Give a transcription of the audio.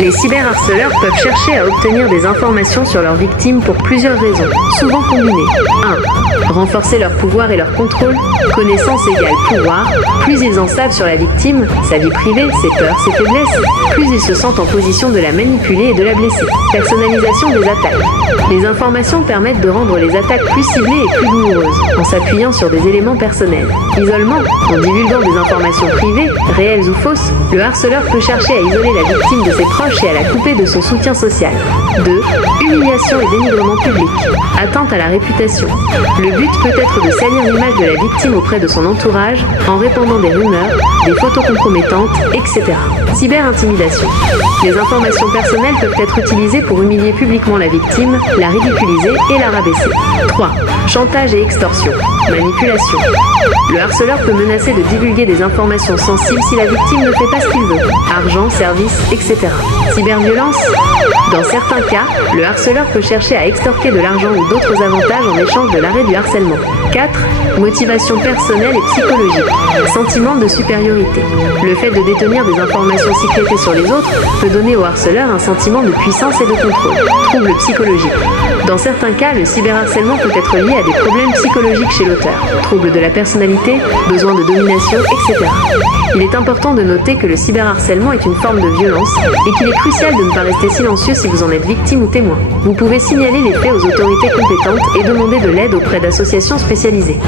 Les cyberharceleurs peuvent chercher à obtenir des informations sur leurs victimes pour plusieurs raisons, souvent combinées. 1. Renforcer leur pouvoir et leur contrôle. Connaissance égale pouvoir. Plus ils en savent sur la victime, sa vie privée, ses peurs, ses faiblesses, plus ils se sentent en position de la manipuler et de la blesser. Personnalisation des attaques. Les informations permettent de rendre les attaques plus ciblées et plus douloureuses, en s'appuyant sur des éléments personnels. Isolement. En divulguant des informations privées, réelles ou fausses, le harceleur peut chercher à isoler la victime de ses proches et à la couper de son soutien social. 2. Humiliation et dénigrement public. Atteinte à la réputation. Le but peut être de salir l'image de la victime auprès de son entourage en répandant des rumeurs, des photos compromettantes, etc. Cyber-intimidation. Les informations personnelles peuvent être utilisées pour humilier publiquement la victime, la ridiculiser et la rabaisser. 3. Chantage et extorsion. Manipulation. Le harceleur peut menacer de divulguer des informations sensibles si la victime ne fait pas ce qu'il veut. Argent, services, etc. Cyberviolence. Dans certains cas, le harceleur peut chercher à extorquer de l'argent ou d'autres avantages en échange de l'arrêt du harcèlement. 4. Motivation personnelle et psychologique. Sentiment de supériorité. Le fait de détenir des informations sécrétées sur les autres peut donner au harceleur un sentiment de puissance et de contrôle. Troubles psychologiques. Dans certains cas, le cyberharcèlement peut être lié à des problèmes psychologiques chez l'auteur. Troubles de la personnalité, besoin de domination, etc. Il est important de noter que le cyberharcèlement est une forme de violence et qu'il est crucial de ne pas rester silencieux si vous en êtes victime ou témoin. Vous pouvez signaler les faits aux autorités compétentes et demander de l'aide auprès d'associations spécialisées.